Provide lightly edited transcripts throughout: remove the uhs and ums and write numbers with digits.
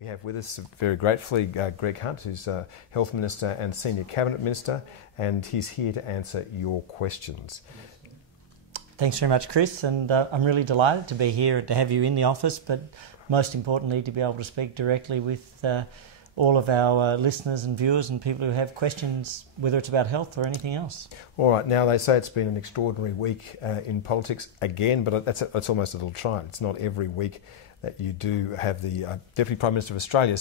We have with us, very gratefully, Greg Hunt, who's Health Minister and Senior Cabinet Minister, and he's here to answer your questions. Thanks very much, Chris, and I'm really delighted to be here, to have you in the office, but most importantly to be able to speak directly with all of our listeners and viewers and people who have questions, whether it's about health or anything else. All right, now they say it's been an extraordinary week in politics again, but that's almost a little trial. It's not every week that you do have the Deputy Prime Minister of Australia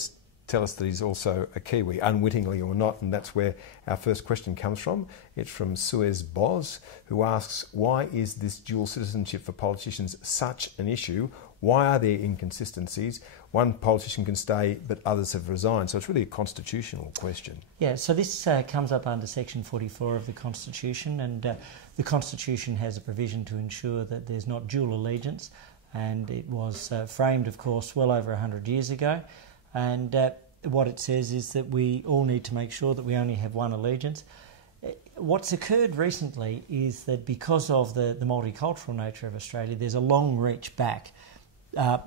tell us that he's also a Kiwi, unwittingly or not, and that's where our first question comes from. It's from Suez Boz, who asks, why is this dual citizenship for politicians such an issue? Why are there inconsistencies? One politician can stay, but others have resigned. So it's really a constitutional question. Yeah, so this comes up under Section 44 of the Constitution, and the Constitution has a provision to ensure that there's not dual allegiance, and it was framed, of course, well over 100 years ago. And what it says is that we all need to make sure that we only have one allegiance. What's occurred recently is that because of the multicultural nature of Australia, there's a long reach back.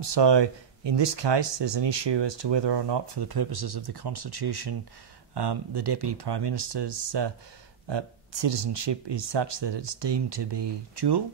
So in this case, there's an issue as to whether or not, for the purposes of the Constitution, the Deputy Prime Minister's citizenship is such that it's deemed to be dual.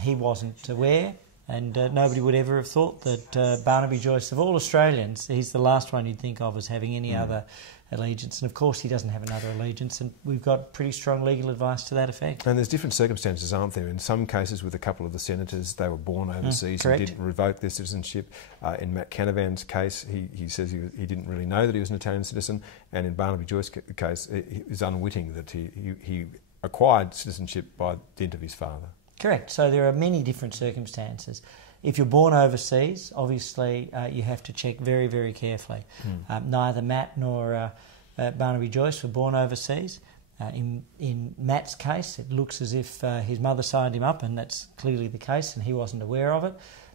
He wasn't aware, and nobody would ever have thought that Barnaby Joyce, of all Australians, he's the last one you'd think of as having any other allegiance. And of course he doesn't have another allegiance, and we've got pretty strong legal advice to that effect. And there's different circumstances, aren't there? In some cases, with a couple of the senators, they were born overseas and didn't revoke their citizenship. In Matt Canavan's case, he says he didn't really know that he was an Italian citizen, and in Barnaby Joyce's case, he was unwitting that he acquired citizenship by dint of his father. Correct. So there are many different circumstances. If you're born overseas, obviously you have to check very, very carefully. Neither Matt nor Barnaby Joyce were born overseas. In Matt's case, it looks as if his mother signed him up, and that's clearly the case, and he wasn't aware of it.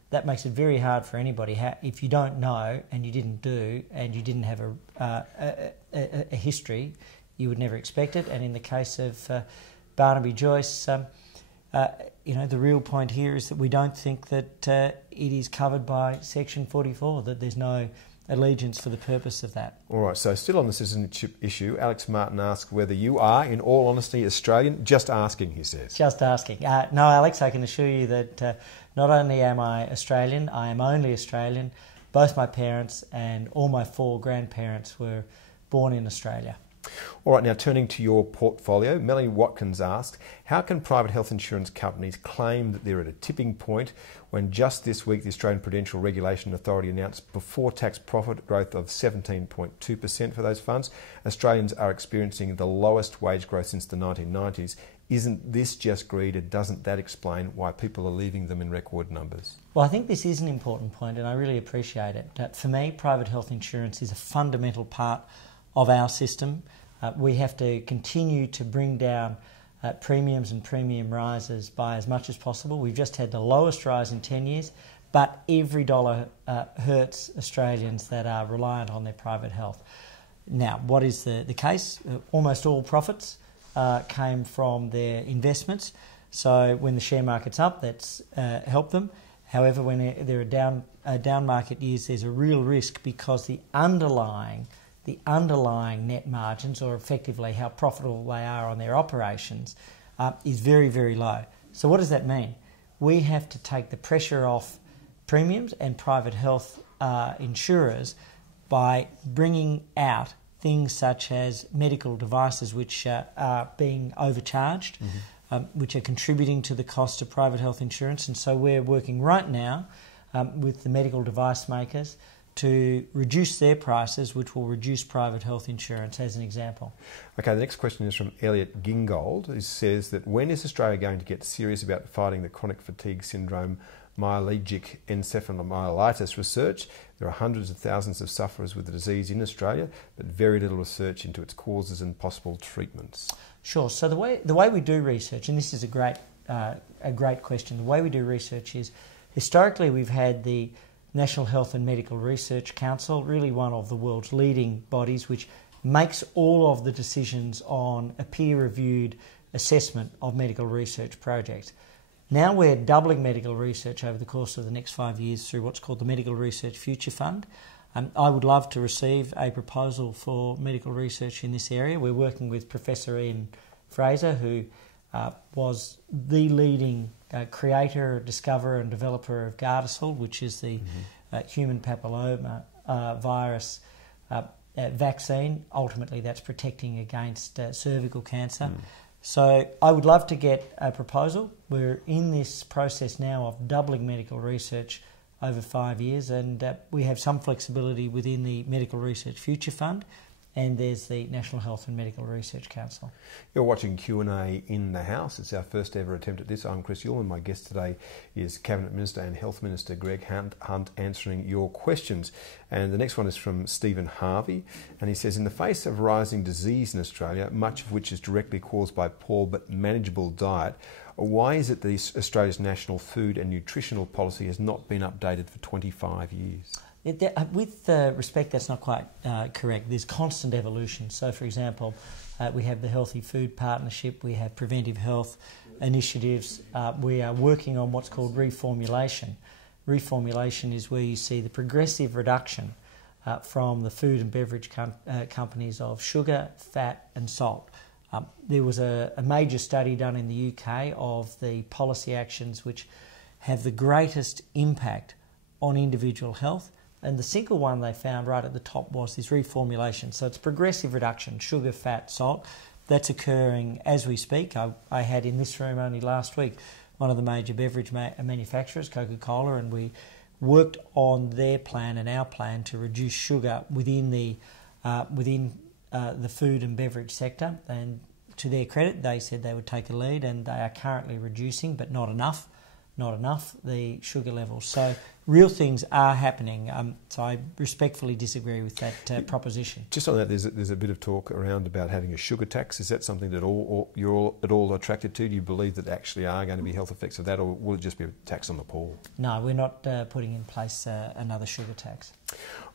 That makes it very hard for anybody. If you don't know and you didn't do and you didn't have a history, you would never expect it. And in the case of Barnaby Joyce, the real point here is that we don't think that it is covered by Section 44, that there's no allegiance for the purpose of that. All right, so still on the citizenship issue, Alex Martin asks whether you are, in all honesty, Australian. Just asking, he says. Just asking. No, Alex, I can assure you that not only am I Australian, I am only Australian. Both my parents and all my 4 grandparents were born in Australia. All right, now turning to your portfolio, Melanie Watkins asks, how can private health insurance companies claim that they're at a tipping point when just this week the Australian Prudential Regulation Authority announced before-tax profit growth of 17.2% for those funds? Australians are experiencing the lowest wage growth since the 1990s. Isn't this just greed, and doesn't that explain why people are leaving them in record numbers? Well, I think this is an important point, and I really appreciate it. For me, private health insurance is a fundamental part of our system. We have to continue to bring down premiums and premium rises by as much as possible. We've just had the lowest rise in 10 years, but every dollar hurts Australians that are reliant on their private health. Now, what is the case? Almost all profits came from their investments. So when the share market's up, that's helped them. However, when there are down market years, there's a real risk because the underlying net margins, or effectively how profitable they are on their operations, is very, very low. So what does that mean? We have to take the pressure off premiums and private health insurers by bringing out things such as medical devices which are being overcharged, which are contributing to the cost of private health insurance. And so we're working right now with the medical device makers to reduce their prices, which will reduce private health insurance, as an example. Okay, the next question is from Elliot Gingold, who says that when is Australia going to get serious about fighting the chronic fatigue syndrome, myalgic encephalomyelitis research? There are hundreds of thousands of sufferers with the disease in Australia, but very little research into its causes and possible treatments. Sure. So the way we do research, and this is a great question, the way we do research is, historically we've had the National Health and Medical Research Council, really one of the world's leading bodies, which makes all of the decisions on a peer-reviewed assessment of medical research projects. Now we're doubling medical research over the course of the next 5 years through what's called the Medical Research Future Fund. I would love to receive a proposal for medical research in this area. We're working with Professor Ian Fraser, who was the leading creator, discoverer and developer of Gardasil, which is the human papilloma virus vaccine. Ultimately, that's protecting against cervical cancer. So I would love to get a proposal. We're in this process now of doubling medical research over 5 years, and we have some flexibility within the Medical Research Future Fund, and there's the National Health and Medical Research Council. You're watching Q&A in the House. It's our first ever attempt at this. I'm Chris Uhlmann. My guest today is Cabinet Minister and Health Minister Greg Hunt answering your questions. And the next one is from Stephen Harvey, and he says, in the face of rising disease in Australia, much of which is directly caused by poor but manageable diet, why is it that Australia's national food and nutritional policy has not been updated for 25 years? With respect, that's not quite correct. There's constant evolution. So, for example, we have the Healthy Food Partnership, we have preventive health initiatives. We are working on what's called reformulation. Reformulation is where you see the progressive reduction from the food and beverage companies of sugar, fat and salt. There was a major study done in the UK of the policy actions which have the greatest impact on individual health, and the single one they found right at the top was this reformulation. So it's progressive reduction, sugar, fat, salt. That's occurring as we speak. I had in this room only last week one of the major beverage manufacturers, Coca-Cola, and we worked on their plan and our plan to reduce sugar within the food and beverage sector. And to their credit, they said they would take a lead, and they are currently reducing, but not enough, the sugar levels. So real things are happening. So I respectfully disagree with that proposition. Just on that, there's a bit of talk around about having a sugar tax. Is that something that you're at all attracted to? Do you believe that actually are going to be health effects of that, or will it just be a tax on the poor? No, we're not putting in place another sugar tax.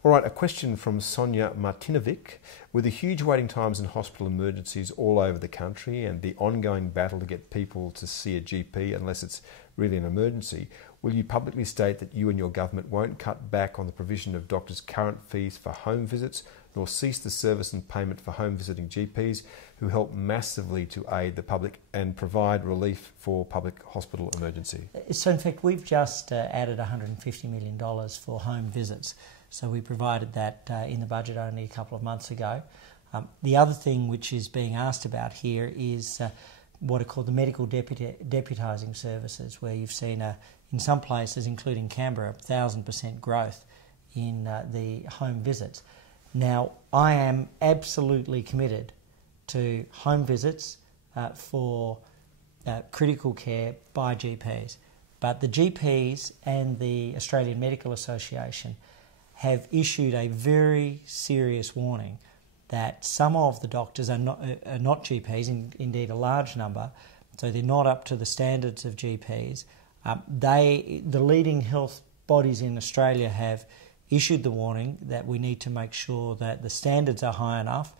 All right, a question from Sonia Martinovic. With the huge waiting times in hospital emergencies all over the country and the ongoing battle to get people to see a GP unless it's really an emergency, will you publicly state that you and your government won't cut back on the provision of doctors' current fees for home visits, nor cease the service and payment for home visiting GPs who help massively to aid the public and provide relief for public hospital emergency? So in fact, we've just added $150 million for home visits. So we provided that in the budget only a couple of months ago. The other thing which is being asked about here is what are called the medical deputising services, where you've seen, in some places, including Canberra, 1,000% growth in the home visits. Now, I am absolutely committed to home visits for critical care by GPs. But the GPs and the Australian Medical Association have issued a very serious warning that some of the doctors are not GPs, indeed a large number, so they're not up to the standards of GPs. The leading health bodies in Australia have issued the warning that we need to make sure that the standards are high enough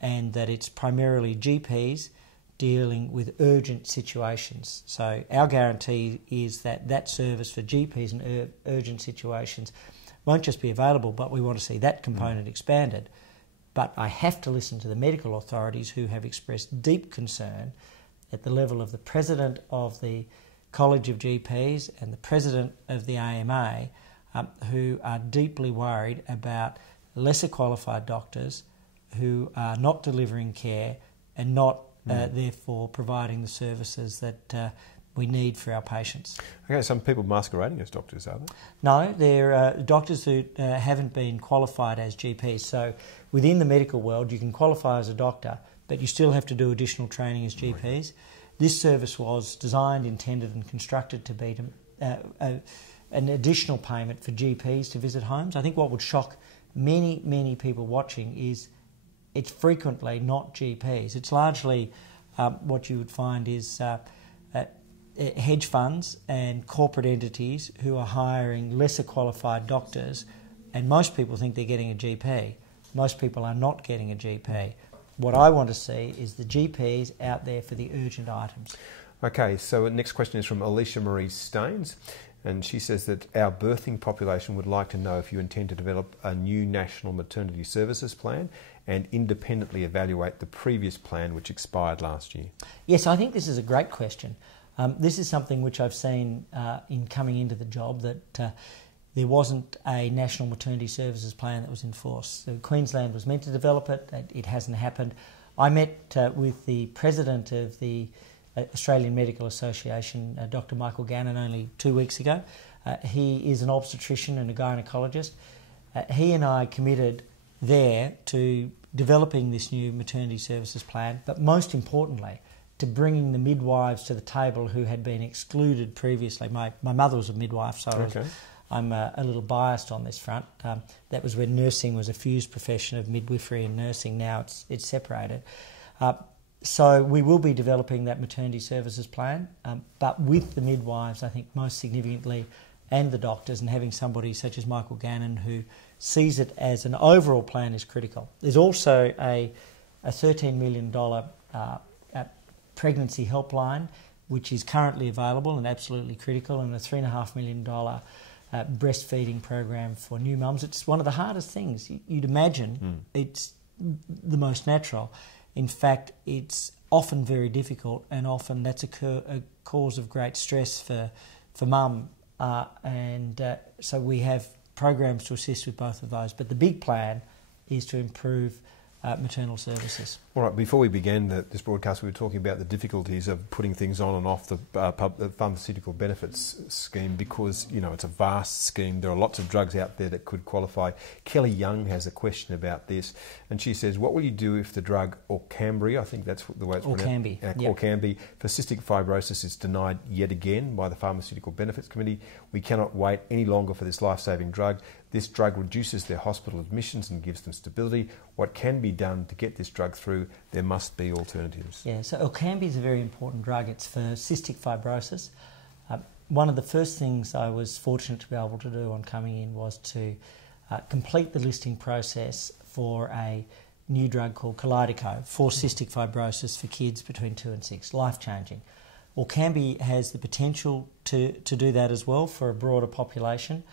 and that it's primarily GPs dealing with urgent situations. So our guarantee is that that service for GPs in urgent situations won't just be available, but we want to see that component expanded. But I have to listen to the medical authorities who have expressed deep concern at the level of the President of the College of GPs and the President of the AMA, who are deeply worried about lesser qualified doctors who are not delivering care and not therefore providing the services that we need for our patients. Okay, some people masquerading as doctors, are they? No, they're doctors who haven't been qualified as GPs. So within the medical world, you can qualify as a doctor, but you still have to do additional training as GPs. This service was designed, intended and constructed to be an additional payment for GPs to visit homes. I think what would shock many people watching is it's frequently not GPs. It's largely what you would find is hedge funds and corporate entities who are hiring lesser qualified doctors, and most people think they're getting a GP. Most people are not getting a GP. What I want to see is the GPs out there for the urgent items. Okay, so the next question is from Alicia Marie Staines, And she says that our birthing population would like to know if you intend to develop a new national maternity services plan and independently evaluate the previous plan which expired last year. Yes, I think this is a great question. This is something which I've seen in coming into the job, that there wasn't a national maternity services plan that was in force. So Queensland was meant to develop it. It hasn't happened. I met with the president of the Australian Medical Association, Dr. Michael Gannon, only 2 weeks ago. He is an obstetrician and a gynaecologist. He and I committed there to developing this new maternity services plan, but most importantly, to bringing the midwives to the table who had been excluded previously. My mother was a midwife, so I'm a little biased on this front. That was when nursing was a fused profession of midwifery and nursing. Now it's separated. So we will be developing that maternity services plan, but with the midwives, I think most significantly, and the doctors, and having somebody such as Michael Gannon who sees it as an overall plan is critical. There's also a $13 million pregnancy helpline, which is currently available and absolutely critical, and a $3.5 million breastfeeding program for new mums. It's one of the hardest things. You'd imagine it's the most natural. In fact, it's often very difficult, and often that's a cause of great stress for mum. So we have programs to assist with both of those. But the big plan is to improve maternal services. All right, before we began this broadcast, we were talking about the difficulties of putting things on and off the pharmaceutical benefits scheme, because, you know, it's a vast scheme. There are lots of drugs out there that could qualify. Kelly Young has a question about this, and she says, what will you do if the drug Orkambi, I think that's the way it's pronounced, Orkambi, for cystic fibrosis is denied yet again by the Pharmaceutical Benefits Committee? We cannot wait any longer for this life-saving drug. This drug reduces their hospital admissions and gives them stability. What can be done to get this drug through? There must be alternatives. Yeah, so Orkambi is a very important drug. It's for cystic fibrosis. One of the first things I was fortunate to be able to do on coming in was to complete the listing process for a new drug called Kalydeco for cystic fibrosis for kids between 2 and 6, life-changing. Orkambi has the potential to do that as well for a broader population.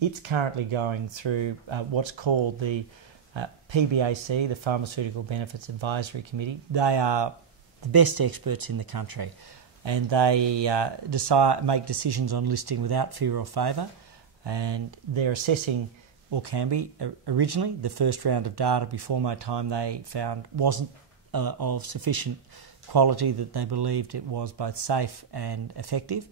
It's currently going through what's called the PBAC, the Pharmaceutical Benefits Advisory Committee. They are the best experts in the country, and they make decisions on listing without fear or favour, and they're assessing Orkambi. Originally, the first round of data before my time they found wasn't of sufficient quality that they believed it was both safe and effective.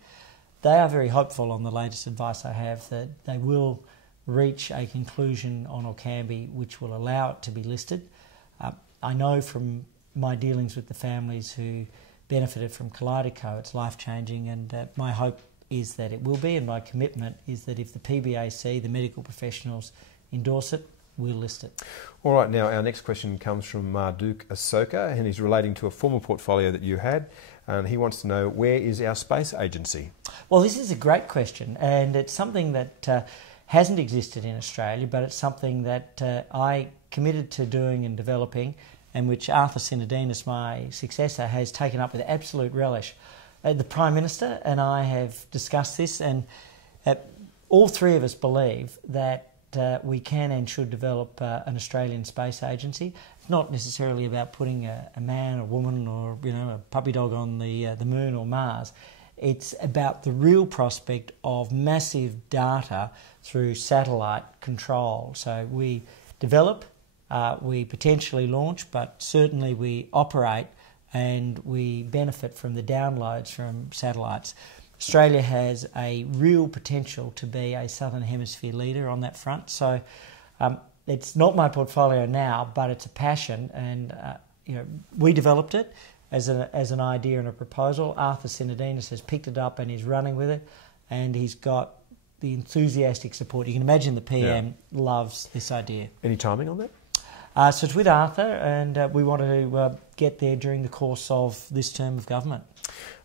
They are very hopeful on the latest advice I have that they will reach a conclusion on Orkambi which will allow it to be listed. I know from my dealings with the families who benefited from Kalydeco, it's life-changing, and my hope is that it will be, and my commitment is that if the PBAC, the medical professionals, endorse it, we'll list it. All right, now our next question comes from Marduk Asoka, and he's relating to a former portfolio that you had, and he wants to know, where is our space agency? Well, this is a great question, and it's something that hasn't existed in Australia, but it's something that I committed to doing and developing, and which Arthur Sinodinos, my successor, has taken up with absolute relish. The Prime Minister and I have discussed this, and all three of us believe that we can and should develop an Australian space agency. It's not necessarily about putting a man or woman or a puppy dog on the moon or Mars. It's about the real prospect of massive data through satellite control. So we develop, we potentially launch, but certainly we operate and we benefit from the downloads from satellites. Australia has a real potential to be a Southern Hemisphere leader on that front. So it's not my portfolio now, but it's a passion, and we developed it as an idea and a proposal. Arthur Sinodinos has picked it up and is running with it, and he's got the enthusiastic support. You can imagine the PM loves this idea. Any timing on that? So it's with Arthur, and we want to get there during the course of this term of government.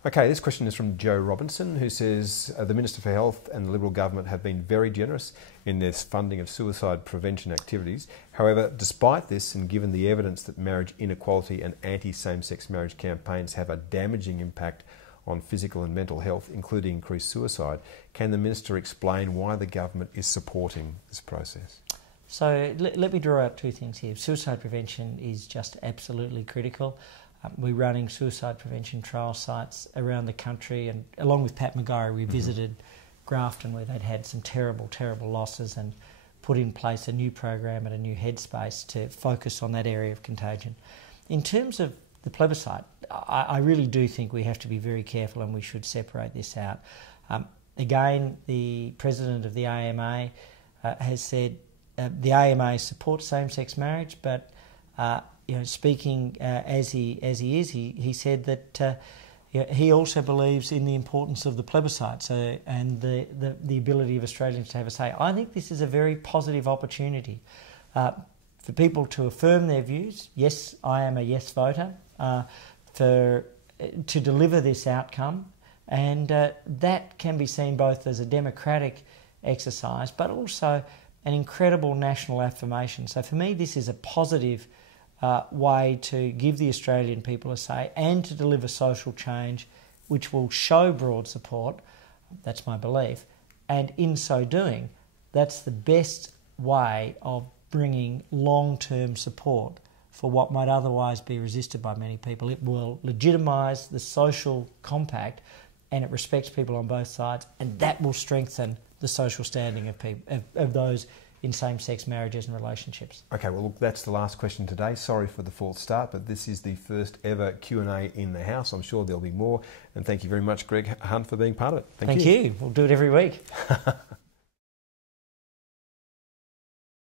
Okay, this question is from Joe Robinson, who says the Minister for Health and the Liberal government have been very generous in their funding of suicide prevention activities. However, despite this, and given the evidence that marriage inequality and anti-same-sex marriage campaigns have a damaging impact on physical and mental health, including increased suicide. Can the Minister explain why the government is supporting this process? So let me draw out two things here. Suicide prevention is just absolutely critical. We're running suicide prevention trial sites around the country, and along with Pat McGorry, we visited Grafton, where they'd had some terrible, terrible losses, and put in place a new program and a new headspace to focus on that area of contagion. In terms of the plebiscite, I really do think we have to be very careful, and we should separate this out. Again, the president of the AMA has said the AMA supports same-sex marriage, but speaking as he is, he said that he also believes in the importance of the plebiscite, and the ability of Australians to have a say. I think this is a very positive opportunity for people to affirm their views. Yes, I am a yes voter, to deliver this outcome, and that can be seen both as a democratic exercise, but also an incredible national affirmation. So for me, this is a positive way to give the Australian people a say and to deliver social change, which will show broad support. That's my belief. And in so doing, that's the best way of bringing long-term support for what might otherwise be resisted by many people. It will legitimise the social compact, and it respects people on both sides, and that will strengthen the social standing of people, of those in same-sex marriages and relationships. Okay, well, look, that's the last question today. Sorry for the false start, but this is the first ever Q&A in the House. I'm sure there'll be more. And thank you very much, Greg Hunt, for being part of it. Thank you. We'll do it every week.